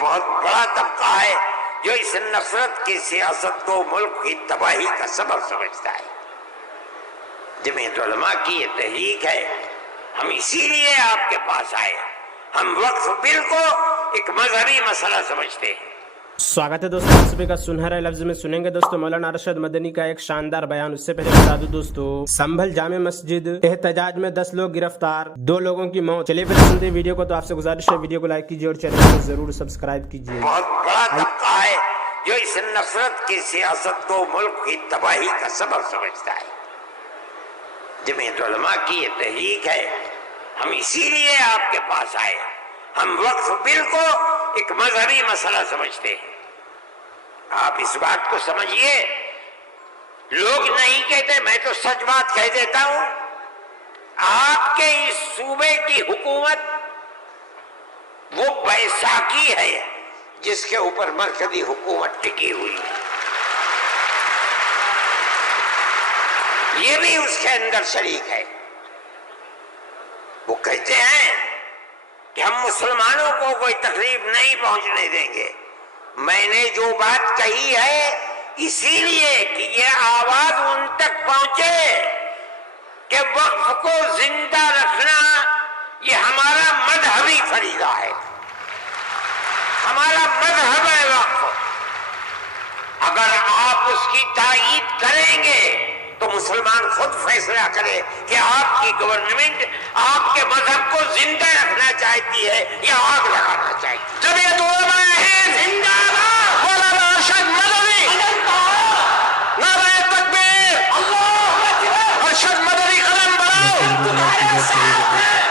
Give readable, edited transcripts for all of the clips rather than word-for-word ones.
بہت بڑا طبقہ ہے جو اس نفرت کی سیاست کو ملک کی تباہی کا سبب سمجھتا ہے۔ جمعیت علماء کی یہ تحریک ہے، ہم اسی لیے آپ کے پاس آئے۔ ہم وقف بل کو ایک مذہبی مسئلہ سمجھتے ہیں۔ سواگت ہے دوستوں، منصوبے کا سنہرا لفظ میں سنیں گے دوستوں مولانا ارشد مدنی کا ایک شاندار بیان۔ اس سے پہلے بتا دوں دوستوں، سنبھل جامع مسجد احتجاج میں 10 لوگ گرفتار، 2 لوگوں کی موت۔ چلیے پھر سنتے ہیں ویڈیو کو۔ تو آپ سے گزارش ہے ویڈیو کو لائک کیجیے اور چینل کو ضرور سبسکرائب کیجیے۔ بہت بڑا طبقہ ہے جو اس نفرت کی سیاست کو ملک کی تباہی کا سبب سمجھتا ہے۔ جمعیت علماء کی یہ تحریک ہے، ہم اسی لیے آپ کے پاس آئے۔ ہم وقف بل کو ایک مذہبی مسئلہ سمجھتے ہیں۔ آپ اس بات کو سمجھیے، لوگ نہیں کہتے، میں تو سچ بات کہہ دیتا ہوں، آپ کے اس صوبے کی حکومت وہ بیساکھی ہے جس کے اوپر مرکزی حکومت ٹکی ہوئی ہے، یہ بھی اس کے اندر شریک ہے۔ وہ کہتے ہیں کہ ہم مسلمانوں کو کوئی تکلیف نہیں پہنچنے دیں گے۔ میں نے جو بات کہی ہے اسی لیے کہ یہ آواز ان تک پہنچے کہ وقف کو زندہ رکھنا یہ ہمارا مذہبی فریضہ ہے، ہمارا مذہب ہے وقف۔ اگر آپ اس کی تائید کریں گے تو مسلمان خود فیصلہ کرے کہ آپ کی گورنمنٹ آپ کے مذہب کو زندہ رکھنا چاہتی ہے یا آگ لگانا چاہتی ہے۔ جمعیت علماء ہند زندہ باد، مولانا ارشد مدنی، نعرہ تکبیر، اللہ اکبر، ارشد مدنی قلم بڑھاؤ،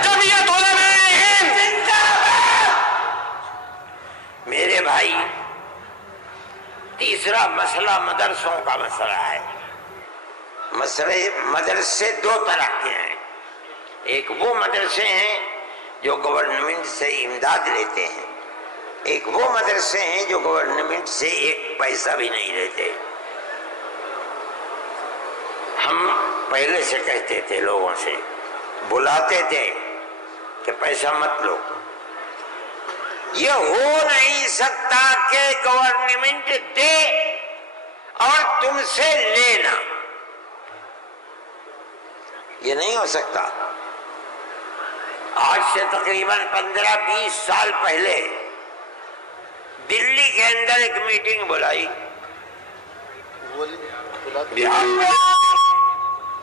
جمعیت علماء ہند زندہ باد۔ میرے بھائی، تیسرا مسئلہ مدرسوں کا مسئلہ ہے۔ مدرسے 2 طرح کے ہیں، ایک وہ مدرسے ہیں جو گورنمنٹ سے امداد لیتے ہیں، ایک وہ مدرسے ہیں جو گورنمنٹ سے 1 پیسہ بھی نہیں لیتے۔ ہم پہلے سے کہتے تھے، لوگوں سے بلاتے تھے کہ پیسہ مت لو۔ یہ ہو نہیں سکتا کہ گورنمنٹ دے اور تم سے لینا، یہ نہیں ہو سکتا۔ آج سے تقریباً 15-20 سال پہلے دلی کے اندر ایک میٹنگ بلائی،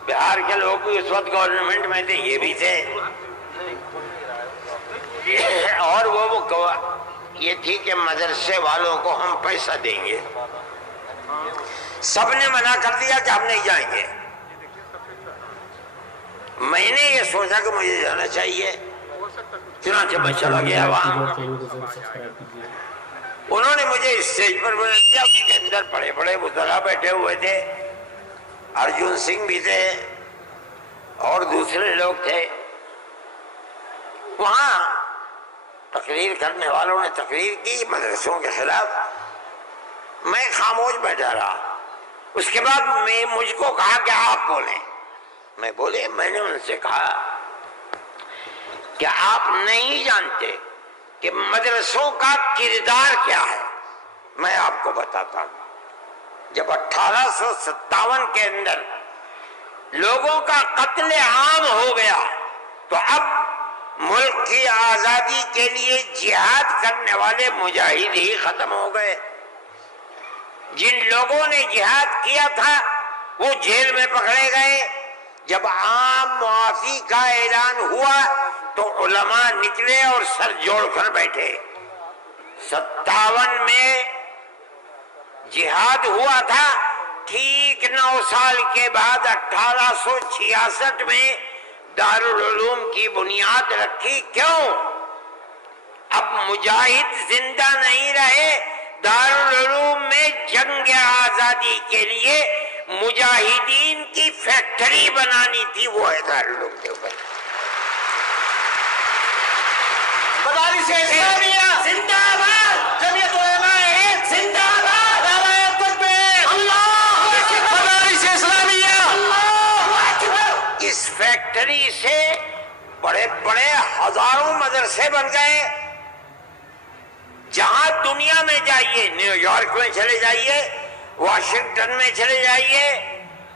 بہار کے لوگ بھی اس وقت گورنمنٹ میں تھے، یہ بھی تھے، اور وہ یہ تھی کہ مدرسے والوں کو ہم پیسہ دیں گے۔ سب نے منع کر دیا کہ ہم نہیں جائیں گے۔ میں نے یہ سوچا کہ مجھے جانا چاہیے، چنانچہ میں چلا گیا وہاں۔ انہوں نے مجھے اسٹیج پر بلا دیا، اس کے اندر بڑے بڑے وزراء بیٹھے ہوئے تھے، ارجن سنگھ بھی تھے اور دوسرے لوگ تھے۔ وہاں تقریر کرنے والوں نے تقریر کی مدرسوں کے خلاف، میں خاموش بیٹھا رہا۔ اس کے بعد مجھ کو کہا کہ آپ بولیں۔ میں بولے، میں نے ان سے کہا کہ آپ نہیں جانتے کہ مدرسوں کا کردار کیا ہے۔ میں آپ کو بتاتا ہوں، جب 1857 کے اندر لوگوں کا قتل عام ہو گیا تو اب ملک کی آزادی کے لیے جہاد کرنے والے مجاہد ہی ختم ہو گئے۔ جن لوگوں نے جہاد کیا تھا وہ جیل میں پکڑے گئے۔ جب عام معافی کا اعلان ہوا تو علماء نکلے اور سر جوڑ کر بیٹھے۔ 57 میں جہاد ہوا تھا، ٹھیک 9 سال کے بعد 1866 میں دارالعلوم کی بنیاد رکھی۔ کیوں؟ اب مجاہد زندہ نہیں رہے، دارالعلوم میں جنگ آزادی کے لیے مجاہدین کی فیکٹری بنانی تھی، وہ ہے دارالعلوم کے اوپر۔ مدارس اسلامیہ زندہ باد، جمعیت علماء ہند زندہ باد، نعرہ تکبیر، اللہ اکبر، مدارس اسلامیہ، اللہ اکبر۔ اس فیکٹری سے بڑے بڑے ہزاروں مدرسے بن گئے، جہاں دنیا میں جائیے، نیو یارک میں چلے جائیے، واشنگٹن میں چلے جائیے،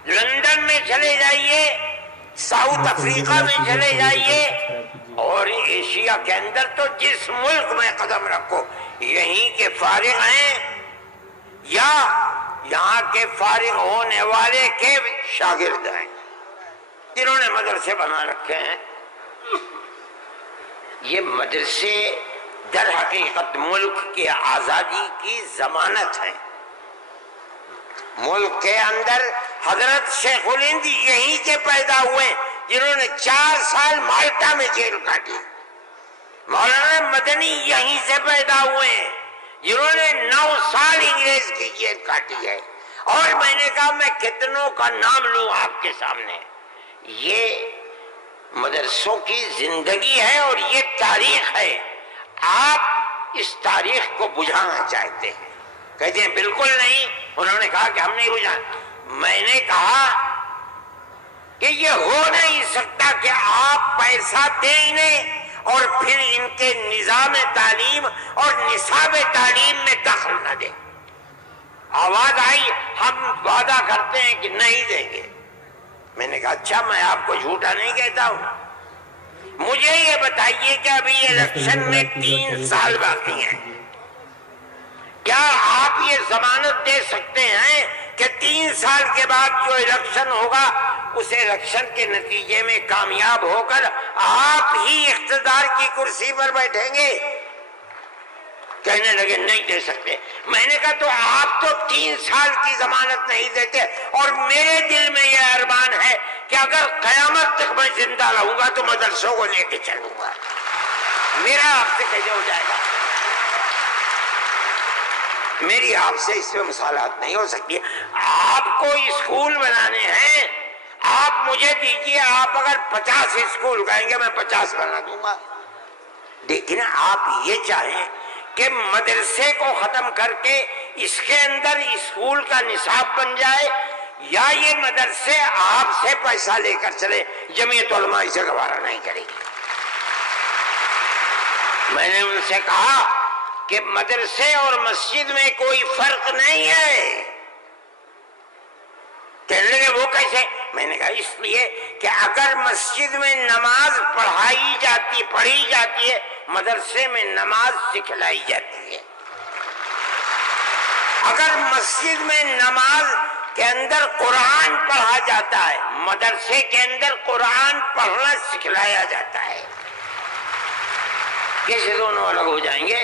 لندن میں چلے جائیے، ساؤتھ افریقہ میں چلے جائیے، اور ایشیا کے اندر تو جس ملک میں قدم رکھو یہیں کے فارغ ہیں یا یہاں کے فارغ ہونے والے کے شاگرد ہیں جنہوں نے مدرسے بنا رکھے ہیں۔ یہ مدرسے در حقیقت ملک کی آزادی کی ضمانت ہے۔ ملک کے اندر حضرت شیخ الہند یہیں کے پیدا ہوئے جنہوں نے 4 سال مالٹا میں جیل کاٹی۔ مولانا مدنی یہیں سے پیدا ہوئے ہیں جنہوں نے 9 سال انگریز کی جیل کاٹی ہے۔ اور میں نے کہا میں کتنوں کا نام لوں آپ کے سامنے۔ یہ مدرسوں کی زندگی ہے اور یہ تاریخ ہے۔ آپ اس تاریخ کو بجھانا چاہتے ہیں، کہتے ہیں بالکل نہیں۔ انہوں نے کہا کہ ہم نہیں بجھانا۔ میں نے کہا کہ یہ ہو نہیں سکتا کہ آپ پیسہ دیں انہیں اور پھر ان کے نظام تعلیم اور نصاب تعلیم میں دخل نہ دیں۔ آواز آئی ہم وعدہ کرتے ہیں کہ نہیں دیں گے۔ میں نے کہا اچھا، میں آپ کو جھوٹا نہیں کہتا ہوں۔ مجھے یہ بتائیے کہ ابھی الیکشن میں 3 سال باقی ہیں، کیا آپ یہ ضمانت دے سکتے ہیں کہ 3 سال کے بعد جو الیکشن ہوگا اس الیکشن کے نتیجے میں کامیاب ہو کر آپ ہی اقتدار کی کرسی پر بیٹھیں گے؟ کہنے لگے نہیں دے سکتے۔ میں نے کہا تو آپ تو 3 سال کی ضمانت نہیں دیتے، اور میرے دل میں یہ ارمان ہے کہ اگر قیامت تک میں زندہ رہوں گا تو مدرسوں کو لے کے چلوں گا۔ میرا آپ سے کیسے ہو جائے گا؟ میری آپ سے اس میں مصالحت نہیں ہو سکتی۔ آپ کو اسکول بنانے ہیں، آپ مجھے دیجئے، آپ اگر 50 اسکول کہیں گے میں 50 بنا دوں گا۔ لیکن آپ یہ چاہیں کہ مدرسے کو ختم کر کے اس کے اندر اسکول کا نصاب بن جائے، یا یہ مدرسے آپ سے پیسہ لے کر چلے، جمعیت علماء اسے گوارا نہیں کرے گی۔ میں نے ان سے کہا کہ مدرسے اور مسجد میں کوئی فرق نہیں ہے۔ کہنے لگے وہ کیسے؟ میں نے کہا اس لیے کہ اگر مسجد میں نماز پڑھی جاتی ہے، مدرسے میں نماز سکھلائی جاتی ہے۔ اگر مسجد میں نماز کے اندر قرآن پڑھا جاتا ہے، مدرسے کے اندر قرآن پڑھنا سکھلایا جاتا ہے۔ کیسے دونوں الگ ہو جائیں گے؟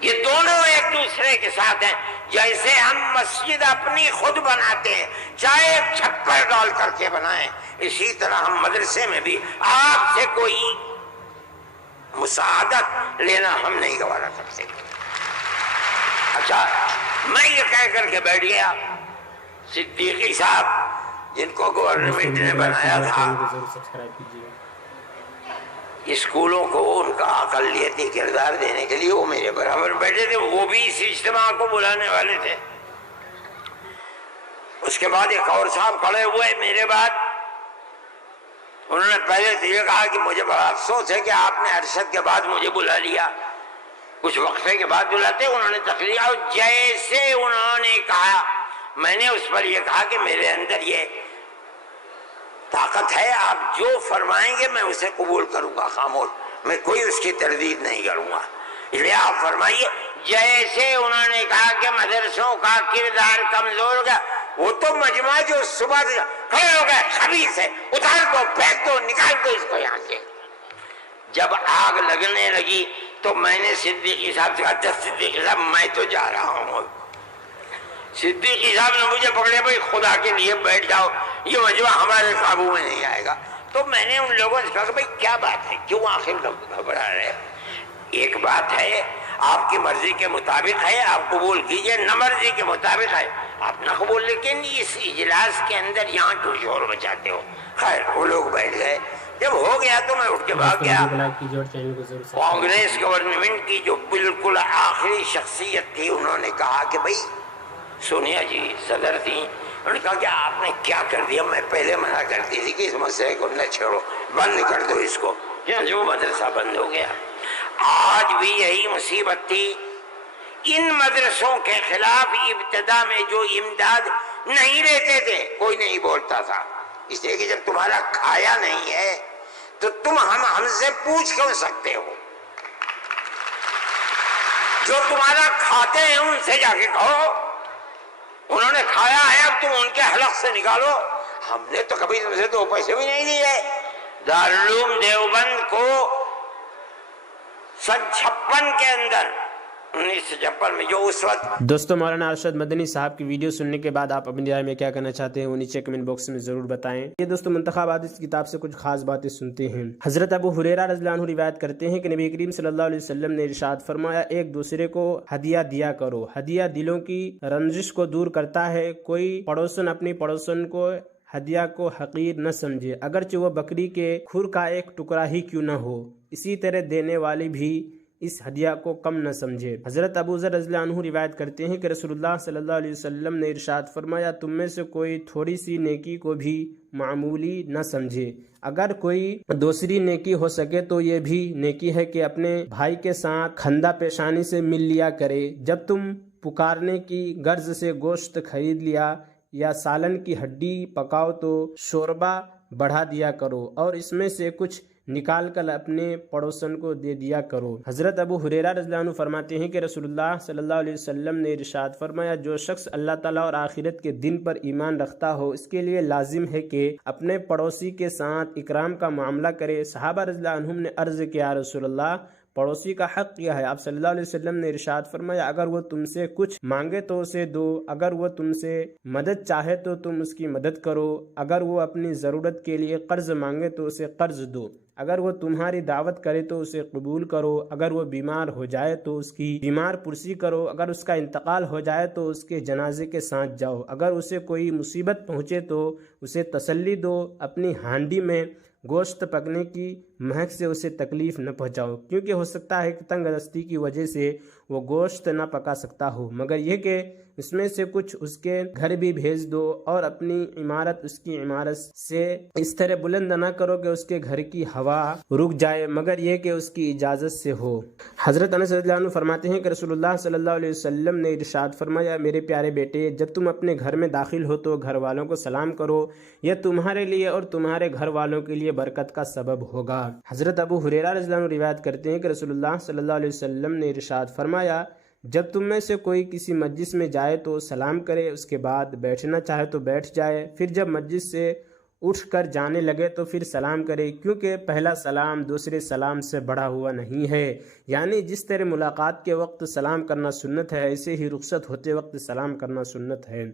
یہ دونوں ایک دوسرے کے ساتھ ہیں۔ جیسے ہم مسجد اپنی خود بناتے ہیں، چاہے چھپر ڈال کر کے بنائیں، اسی طرح ہم مدرسے میں بھی آپ سے کوئی مساعدت لینا ہم نہیں گوارا کرتے۔ اچھا، میں یہ کہہ کر کے بیٹھ گیا، صدیقی صاحب جن کو گورنمنٹ نے بنایا تھا، اسکولوں کو ان کا اقلیتی کردار دینے کے لیے وہ میرے برابر بیٹھے تھے، وہ بھی اس اجتماع کو بلانے والے تھے۔ اس کے بعد ایک اور صاحب کھڑے ہوئے میرے بعد، انہوں نے پہلے تو یہ کہا کہ مجھے بڑا افسوس ہے کہ آپ نے ارشد کے بعد مجھے بلا لیا، کچھ وقفے کے بعد بلاتے۔ انہوں نے تقریر، اور جیسے انہوں نے کہا میں نے اس پر یہ کہا کہ میرے اندر یہ طاقت ہے، آپ جو فرمائیں گے میں اسے قبول کروں گا، خاموش، میں کوئی اس کی تردید نہیں کروں گا، اس لیے آپ فرمائیے۔ جیسے انہوں نے کہا کہ مدرسوں کا کردار کمزور ہو گیا، وہ تو مجمع جو صبح سے کھڑے ہو گئے، خبیث ہے، اتار دو، پھینک دو، نکال دو اس کو یہاں سے۔ جب آگ لگنے لگی تو میں نے صدیقی صاحب سے کہا صدیقی صاحب میں تو جا رہا ہوں۔ صدیقی صاحب نے مجھے پکڑے، بھائی خدا کے لیے بیٹھ جاؤ، یہ مجمع ہمارے قابو میں نہیں آئے گا۔ تو میں نے ان لوگوں سے کہا کہ بھائی کیا بات ہے، کیوں آخر گھبرا رہے؟ ایک بات ہے آپ کی مرضی کے مطابق ہے، آپ قبول کیجئے، نہ مرضی کے مطابق ہے آپ نہ قبول، لیکن اس اجلاس کے اندر یہاں تو شور مچاتے ہو۔ خیر وہ لوگ بیٹھ گئے، جب ہو گیا تو میں اٹھ کے بھاگ گیا۔ کانگریس گورنمنٹ کی جو بالکل آخری شخصیت تھی، انہوں نے کہا کہ بھائی سونیا جی صدر تھی، انہوں نے کہا کہ آپ نے کیا کر دیا، میں پہلے منع کرتی تھی کہ اس مسئلے کو نہ چھوڑو، بند کر دو اس کو، جو مدرسہ بند ہو گیا۔ آج بھی یہی مصیبت تھی ان مدرسوں کے خلاف ابتدا میں جو امداد نہیں لیتے تھے کوئی نہیں بولتا تھا، اس لیے کہ جب تمہارا کھایا نہیں ہے تو تم ہم سے پوچھ کیوں سکتے ہو؟ جو تمہارا کھاتے ہیں ان سے جا کے کہو، انہوں نے کھایا ہے اب تم ان کے حلق سے نکالو، ہم نے تو کبھی تم سے 2 پیسے بھی نہیں لیے۔ دارالعلوم دیوبند کو سن 56 کے اندر 1956 میں جو اس وقت دوستو مولانا ارشد مدنی صاحب کی ویڈیو سننے کے بعد آپ اپنی رائے میں کیا کہنا چاہتے ہیں وہ نیچے کمنٹ باکس میں ضرور بتائیں۔ یہ دوستو منتخب حدیث کتاب سے کچھ خاص باتیں سنتے ہیں۔ حضرت ابو ہریرہ رضی اللہ عنہ روایت کرتے ہیں کہ نبی کریم صلی اللہ علیہ وسلم نے ارشاد فرمایا، ایک دوسرے کو ہدیہ دیا کرو، ہدیہ دلوں کی رنجش کو دور کرتا ہے۔ کوئی پڑوسن اپنی پڑوسن کو ہدیہ کو حقیر نہ سمجھے، اگرچہ وہ بکری کے کھر کا ایک ٹکڑا ہی کیوں نہ ہو، اسی طرح دینے والی بھی اس ہدیہ کو کم نہ سمجھے۔ حضرت ابو ذر رضی اللہ عنہ روایت کرتے ہیں کہ رسول اللہ صلی اللہ علیہ وسلم نے ارشاد فرمایا، تم میں سے کوئی تھوڑی سی نیکی کو بھی معمولی نہ سمجھے، اگر کوئی دوسری نیکی ہو سکے تو یہ بھی نیکی ہے کہ اپنے بھائی کے ساتھ خندہ پیشانی سے مل لیا کرے۔ جب تم پکارنے کی غرض سے گوشت خرید لیا یا سالن کی ہڈی پکاؤ تو شوربہ بڑھا دیا کرو اور اس میں سے کچھ نکال کر اپنے پڑوسن کو دے دیا کرو۔ حضرت ابو ہریرہ رضی اللہ عنہ فرماتے ہیں کہ رسول اللہ صلی اللہ علیہ وسلم نے ارشاد فرمایا، جو شخص اللہ تعالیٰ اور آخرت کے دن پر ایمان رکھتا ہو اس کے لیے لازم ہے کہ اپنے پڑوسی کے ساتھ اکرام کا معاملہ کرے۔ صحابہ رضی اللہ عنہم نے عرض کیا، رسول اللہ پڑوسی کا حق کیا ہے؟ آپ صلی اللہ علیہ وسلم نے ارشاد فرمایا، اگر وہ تم سے کچھ مانگے تو اسے دو، اگر وہ تم سے مدد چاہے تو تم اس کی مدد کرو، اگر وہ اپنی ضرورت کے لیے قرض مانگے تو اسے قرض دو، اگر وہ تمہاری دعوت کرے تو اسے قبول کرو، اگر وہ بیمار ہو جائے تو اس کی بیمار پرسی کرو، اگر اس کا انتقال ہو جائے تو اس کے جنازے کے ساتھ جاؤ، اگر اسے کوئی مصیبت پہنچے تو اسے تسلی دو، اپنی ہانڈی میں گوشت پکنے کی مہک سے اسے تکلیف نہ پہنچاؤ، کیونکہ ہو سکتا ہے کہ تنگ دستی کی وجہ سے وہ گوشت نہ پکا سکتا ہو، مگر یہ کہ اس میں سے کچھ اس کے گھر بھی بھیج دو، اور اپنی عمارت اس کی عمارت سے اس طرح بلند نہ کرو کہ اس کے گھر کی ہوا رک جائے، مگر یہ کہ اس کی اجازت سے ہو۔ حضرت انس رضی اللہ عنہ فرماتے ہیں کہ رسول اللہ صلی اللہ علیہ وسلم نے ارشاد فرمایا، میرے پیارے بیٹے، جب تم اپنے گھر میں داخل ہو تو گھر والوں کو سلام کرو، یہ تمہارے لیے اور تمہارے گھر والوں کے لیے برکت کا سبب ہوگا۔ حضرت ابو ہریرہ رضی اللہ عنہ روایت کرتے ہیں کہ رسول اللہ صلی اللہ علیہ وسلم نے ارشاد فرمایا، جب تم میں سے کوئی کسی مجلس میں جائے تو سلام کرے، اس کے بعد بیٹھنا چاہے تو بیٹھ جائے، پھر جب مجلس سے اٹھ کر جانے لگے تو پھر سلام کرے، کیونکہ پہلا سلام دوسرے سلام سے بڑھا ہوا نہیں ہے، یعنی جس طرح ملاقات کے وقت سلام کرنا سنت ہے ایسے ہی رخصت ہوتے وقت سلام کرنا سنت ہے۔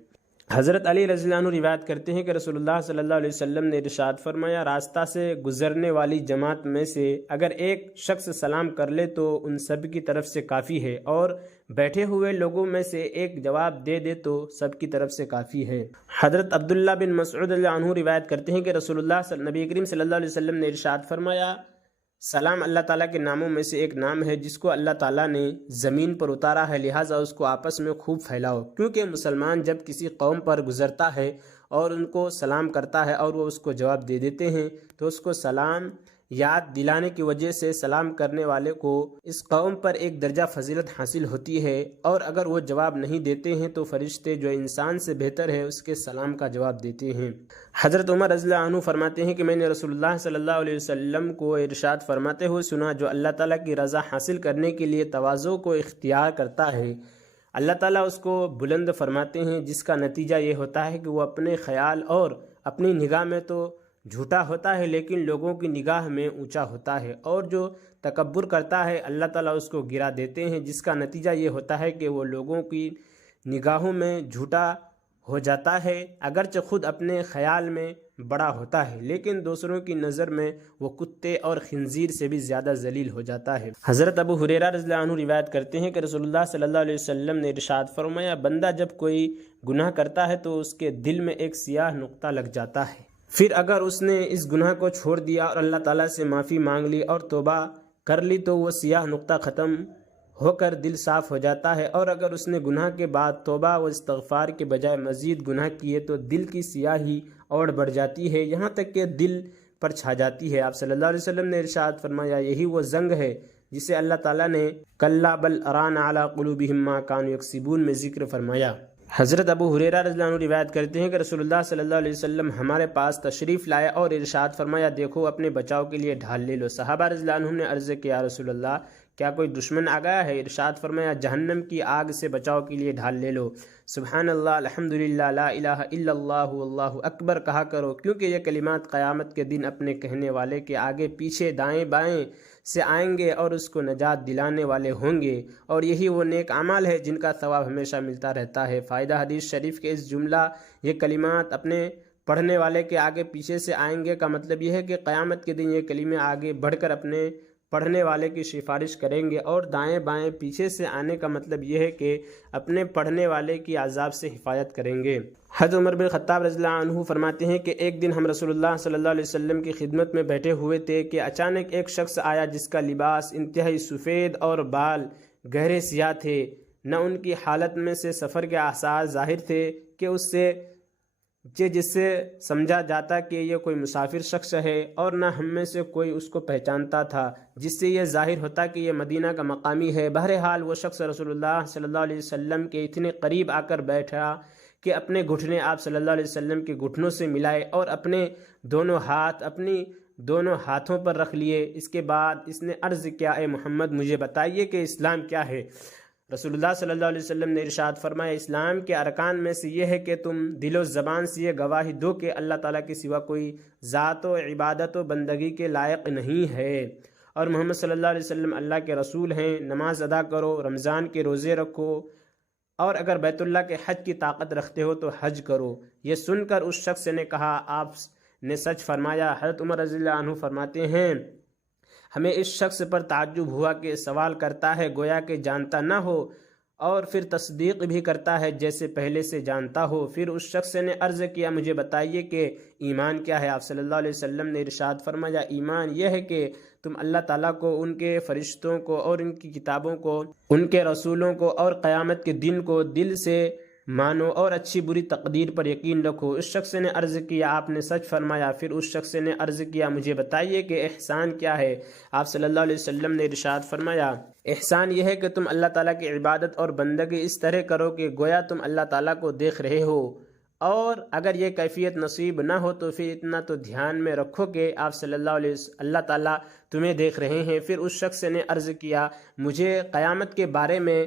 حضرت علی رضی اللہ عنہ روایت کرتے ہیں کہ رسول اللہ صلی اللہ علیہ وسلم نے ارشاد فرمایا، راستہ سے گزرنے والی جماعت میں سے اگر ایک شخص سلام کر لے تو ان سب کی طرف سے کافی ہے، اور بیٹھے ہوئے لوگوں میں سے ایک جواب دے دے تو سب کی طرف سے کافی ہے۔ حضرت عبداللہ بن مسعود رضی اللہ عنہ روایت کرتے ہیں کہ رسول اللہ نبی کریم صلی اللہ علیہ وسلم نے ارشاد فرمایا، سلام اللہ تعالیٰ کے ناموں میں سے ایک نام ہے جس کو اللہ تعالیٰ نے زمین پر اتارا ہے، لہٰذا اس کو آپس میں خوب پھیلاؤ، کیونکہ مسلمان جب کسی قوم پر گزرتا ہے اور ان کو سلام کرتا ہے اور وہ اس کو جواب دے دیتے ہیں تو اس کو سلام یاد دلانے کی وجہ سے سلام کرنے والے کو اس قوم پر ایک درجہ فضیلت حاصل ہوتی ہے، اور اگر وہ جواب نہیں دیتے ہیں تو فرشتے جو انسان سے بہتر ہے اس کے سلام کا جواب دیتے ہیں۔ حضرت عمر رضی اللہ عنہ فرماتے ہیں کہ میں نے رسول اللہ صلی اللہ علیہ وسلم کو ارشاد فرماتے ہوئے سنا، جو اللہ تعالیٰ کی رضا حاصل کرنے کے لیے تواضع کو اختیار کرتا ہے اللہ تعالیٰ اس کو بلند فرماتے ہیں، جس کا نتیجہ یہ ہوتا ہے کہ وہ اپنے خیال اور اپنی نگاہ میں تو جھوٹا ہوتا ہے لیکن لوگوں کی نگاہ میں اونچا ہوتا ہے، اور جو تکبر کرتا ہے اللہ تعالیٰ اس کو گرا دیتے ہیں، جس کا نتیجہ یہ ہوتا ہے کہ وہ لوگوں کی نگاہوں میں جھوٹا ہو جاتا ہے، اگرچہ خود اپنے خیال میں بڑا ہوتا ہے لیکن دوسروں کی نظر میں وہ کتے اور خنزیر سے بھی زیادہ ذلیل ہو جاتا ہے۔ حضرت ابو ہریرہ رضی اللہ عنہ روایت کرتے ہیں کہ رسول اللہ صلی اللہ علیہ وسلم نے ارشاد فرمایا، بندہ جب کوئی گناہ کرتا ہے تو اس کے دل میں ایک سیاہ نقطہ لگ جاتا ہے، پھر اگر اس نے اس گناہ کو چھوڑ دیا اور اللہ تعالیٰ سے معافی مانگ لی اور توبہ کر لی تو وہ سیاہ نقطہ ختم ہو کر دل صاف ہو جاتا ہے، اور اگر اس نے گناہ کے بعد توبہ و استغفار کے بجائے مزید گناہ کیے تو دل کی سیاہی اور بڑھ جاتی ہے، یہاں تک کہ دل پر چھا جاتی ہے۔ آپ صلی اللہ علیہ وسلم نے ارشاد فرمایا، یہی وہ زنگ ہے جسے اللہ تعالیٰ نے کلا بل اران علی قلوبہم ما کانوا یکسبون میں ذکر فرمایا۔ حضرت ابو ہریرہ رضی اللہ عنہ روایت کرتے ہیں کہ رسول اللہ صلی اللہ علیہ وسلم ہمارے پاس تشریف لائے اور ارشاد فرمایا، دیکھو اپنے بچاؤ کے لیے ڈھال لے لو۔ صحابہ رضی اللہ عنہم نے عرض کیا، یا رسول اللہ کیا کوئی دشمن آ گیا ہے؟ ارشاد فرمایا، جہنم کی آگ سے بچاؤ کے لیے ڈھال لے لو۔ سبحان اللہ، الحمدللہ، لا الہ الا اللہ، واللہ اکبر کہا کرو، کیونکہ یہ کلمات قیامت کے دن اپنے کہنے والے کے آگے پیچھے دائیں بائیں سے آئیں گے اور اس کو نجات دلانے والے ہوں گے، اور یہی وہ نیک اعمال ہے جن کا ثواب ہمیشہ ملتا رہتا ہے۔ فائدہ حدیث شریف کے اس جملہ یہ کلمات اپنے پڑھنے والے کے آگے پیچھے سے آئیں گے کا مطلب یہ ہے کہ قیامت کے دن یہ کلمے آگے بڑھ کر اپنے پڑھنے والے کی سفارش کریں گے، اور دائیں بائیں پیچھے سے آنے کا مطلب یہ ہے کہ اپنے پڑھنے والے کی عذاب سے حفاظت کریں گے۔ حضرت عمر بن خطاب رضی اللہ عنہ فرماتے ہیں کہ ایک دن ہم رسول اللہ صلی اللہ علیہ وسلم کی خدمت میں بیٹھے ہوئے تھے کہ اچانک ایک شخص آیا جس کا لباس انتہائی سفید اور بال گہرے سیاہ تھے، نہ ان کی حالت میں سے سفر کے آثار ظاہر تھے کہ اس سے جس سے سمجھا جاتا کہ یہ کوئی مسافر شخص ہے، اور نہ ہم میں سے کوئی اس کو پہچانتا تھا جس سے یہ ظاہر ہوتا کہ یہ مدینہ کا مقامی ہے۔ بہرحال وہ شخص رسول اللہ صلی اللہ علیہ وسلم کے اتنے قریب آ کر بیٹھا کہ اپنے گھٹنے آپ صلی اللہ علیہ وسلم کے گھٹنوں سے ملائے اور اپنے دونوں ہاتھ اپنی دونوں ہاتھوں پر رکھ لیے۔ اس کے بعد اس نے عرض کیا، اے محمد مجھے بتائیے کہ اسلام کیا ہے؟ رسول اللہ صلی اللہ علیہ وسلم نے ارشاد فرمایا، اسلام کے ارکان میں سے یہ ہے کہ تم دل و زبان سے یہ گواہی دو کہ اللہ تعالیٰ کے سوا کوئی ذات و عبادت و بندگی کے لائق نہیں ہے، اور محمد صلی اللہ علیہ وسلم اللہ کے رسول ہیں، نماز ادا کرو، رمضان کے روزے رکھو، اور اگر بیت اللہ کے حج کی طاقت رکھتے ہو تو حج کرو۔ یہ سن کر اس شخص نے کہا، آپ نے سچ فرمایا۔ حضرت عمر رضی اللہ عنہ فرماتے ہیں، ہمیں اس شخص پر تعجب ہوا کہ سوال کرتا ہے گویا کہ جانتا نہ ہو، اور پھر تصدیق بھی کرتا ہے جیسے پہلے سے جانتا ہو۔ پھر اس شخص نے عرض کیا، مجھے بتائیے کہ ایمان کیا ہے؟ آپ صلی اللہ علیہ وسلم نے ارشاد فرمایا، ایمان یہ ہے کہ تم اللہ تعالیٰ کو، ان کے فرشتوں کو اور ان کی کتابوں کو، ان کے رسولوں کو اور قیامت کے دن کو دل سے مانو اور اچھی بری تقدیر پر یقین رکھو۔ اس شخص نے عرض کیا، آپ نے سچ فرمایا۔ پھر اس شخص نے عرض کیا، مجھے بتائیے کہ احسان کیا ہے؟ آپ صلی اللہ علیہ وسلم نے ارشاد فرمایا، احسان یہ ہے کہ تم اللہ تعالیٰ کی عبادت اور بندگی اس طرح کرو کہ گویا تم اللہ تعالیٰ کو دیکھ رہے ہو، اور اگر یہ کیفیت نصیب نہ ہو تو پھر اتنا تو دھیان میں رکھو کہ آپ صلی اللہ تعالیٰ تمہیں دیکھ رہے ہیں۔ پھر اس شخص نے عرض کیا، مجھے قیامت کے بارے میں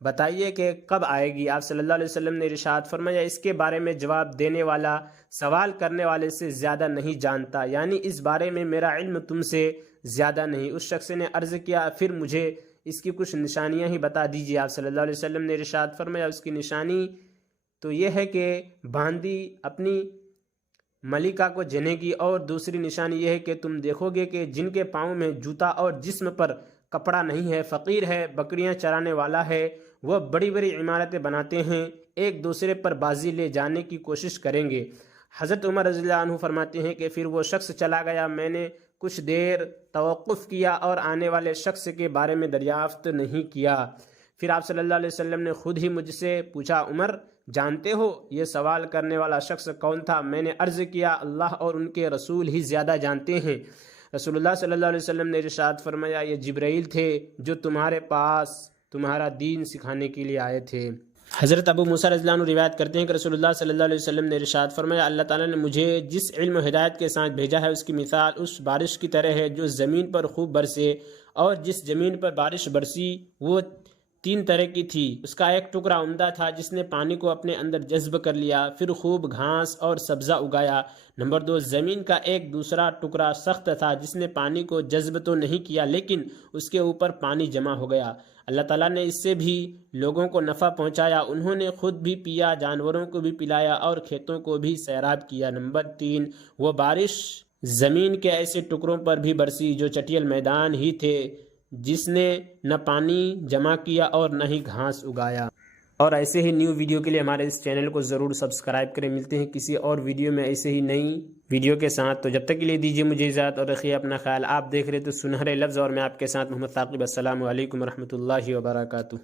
بتائیے کہ کب آئے گی؟ آپ صلی اللہ علیہ وسلم نے ارشاد فرمایا، اس کے بارے میں جواب دینے والا سوال کرنے والے سے زیادہ نہیں جانتا، یعنی اس بارے میں میرا علم تم سے زیادہ نہیں۔ اس شخص نے عرض کیا، پھر مجھے اس کی کچھ نشانیاں ہی بتا دیجیے۔ آپ صلی اللہ علیہ وسلم نے ارشاد فرمایا، اس کی نشانی تو یہ ہے کہ باندی اپنی ملکہ کو جنے گی، اور دوسری نشانی یہ ہے کہ تم دیکھو گے کہ جن کے پاؤں میں جوتا اور جسم پر کپڑا نہیں ہے، فقیر ہے، بکریاں چرانے والا ہے، وہ بڑی بڑی عمارتیں بناتے ہیں، ایک دوسرے پر بازی لے جانے کی کوشش کریں گے۔ حضرت عمر رضی اللہ عنہ فرماتے ہیں کہ پھر وہ شخص چلا گیا، میں نے کچھ دیر توقف کیا اور آنے والے شخص کے بارے میں دریافت نہیں کیا۔ پھر آپ صلی اللہ علیہ وسلم نے خود ہی مجھ سے پوچھا، عمر جانتے ہو یہ سوال کرنے والا شخص کون تھا؟ میں نے عرض کیا، اللہ اور ان کے رسول ہی زیادہ جانتے ہیں۔ رسول اللہ صلی اللہ علیہ وسلم نے ارشاد فرمایا، یہ جبرائیل تھے جو تمہارے پاس تمہارا دین سکھانے کے لیے آئے تھے۔ حضرت ابو موسیٰ رضی اللہ عنہ روایت کرتے ہیں کہ رسول اللہ صلی اللہ علیہ وسلم نے ارشاد فرمایا، اللہ تعالیٰ نے مجھے جس علم و ہدایت کے ساتھ بھیجا ہے اس کی مثال اس بارش کی طرح ہے جو زمین پر خوب برسے، اور جس زمین پر بارش برسی وہ 3 طرح کی تھی۔ اس کا ایک ٹکڑا عمدہ تھا جس نے پانی کو اپنے اندر جذب کر لیا، پھر خوب گھاس اور سبزہ اگایا۔ نمبر 2، زمین کا ایک دوسرا ٹکڑا سخت تھا جس نے پانی کو جذب تو نہیں کیا لیکن اس کے اوپر پانی جمع ہو گیا۔ اللہ تعالیٰ نے اس سے بھی لوگوں کو نفع پہنچایا، انہوں نے خود بھی پیا، جانوروں کو بھی پلایا اور کھیتوں کو بھی سیراب کیا۔ نمبر 3، وہ بارش زمین کے ایسے ٹکڑوں پر بھی برسی جو چٹیل میدان ہی تھے، جس نے نہ پانی جمع کیا اور نہ ہی گھاس اگایا۔ اور ایسے ہی نیو ویڈیو کے لیے ہمارے اس چینل کو ضرور سبسکرائب کریں۔ ملتے ہیں کسی اور ویڈیو میں ایسے ہی نئی ویڈیو کے ساتھ، تو جب تک کے لیے دیجیے مجھے اجازت اور رکھیے اپنا خیال۔ آپ دیکھ رہے تو سنہرے لفظ، اور میں آپ کے ساتھ محمد ثاقب۔ السلام علیکم ورحمۃ اللہ وبرکاتہ۔